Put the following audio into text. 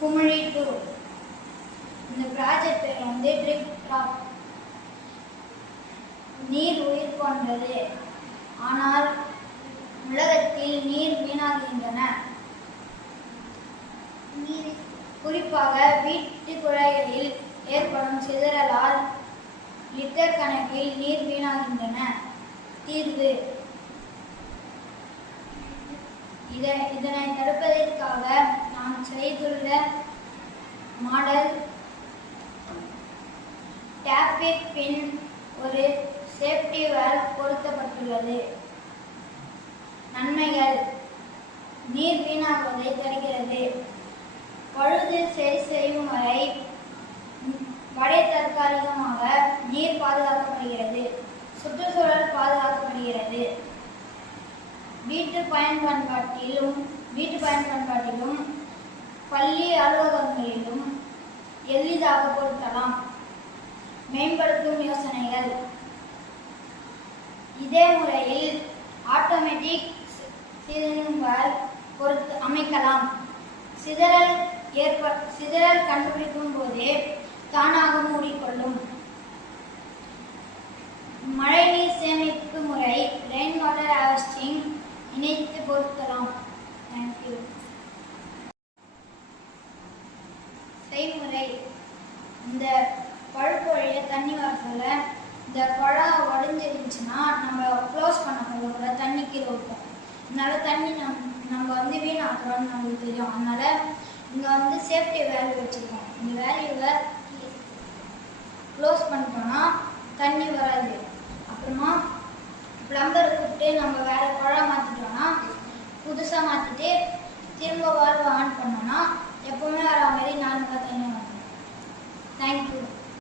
குமிழி 2. இந்த ப்ராஜெக்ட் பேர் வந்து ட்ரிப் ட்ராப். நீர் உயிர் போன்றது, ஆனால் உலகத்தில் நீர் வீணாகின்றன. குறிப்பாக வீட்டு குழாய்களில் ஏற்படும் சிதறலால் லிட்டர் கணக்கில் நீர் வீணாகின்றன. தீர்வு: இதனை தடுப்பதற்காக நாம் செய்துள்ள மாடல் டேப்பிட் பின் ஒரு சேஃப்டி வால்வ் பொருத்தப்பட்டுள்ளது. நன்மைகள்: நீர் வீணாகுவதை தடுக்கிறது. பழுது சரி செய்யும் வரை தற்காலிகமாக நீர் பாதுகாக்கப்படுகிறது. சுற்றுச்சூழல் பாதுகாக்கப்படுகிறது. வீட்டு பயன்பாட்டிலும் பள்ளி அலுவலகங்களிலும் எளிதாக பொருத்தலாம். மேம்படுத்தும் யோசனைகள்: இதே முறையில் ஆட்டோமேட்டிக் சீசனிங் வால்வ் அமைக்கலாம். சிதறல் கண்டுபிடிக்கும் போதே தானாக மூடிக்கொள்ளும். மழைநீர் சேமிப்பு முறை ரெயின் வாட்டர் ஹார்வெஸ்டிங் இணைத்து பொருத்தலாம். தேங்க்யூ. செய்முறை: இந்த பழுப்பு வழியாக தண்ணி வரக்குள்ள இந்த குழாய் உடஞ்சிருந்துச்சுன்னா நம்ம க்ளோஸ் பண்ண போகக்கூட தண்ணி கீழே ஊற்றும். அதனால தண்ணி நம்ம வந்து வீணாக்குறோம்னு நம்மளுக்கு தெரியும். அதனால இங்கே வந்து சேஃப்டி வேல்யூ வச்சுருக்கோம். இந்த வேல்யூவை க்ளோஸ் பண்ணிட்டோம்னா தண்ணி வராது. அப்புறமா ப்ளம்பரை கூப்பிட்டு நம்ம வேறு குழாய் மாற்றிட்டோம்னா புதுசாக மாற்றிட்டு திரும்ப வால்வு ஆன் பண்ணோன்னா எப்போவுமே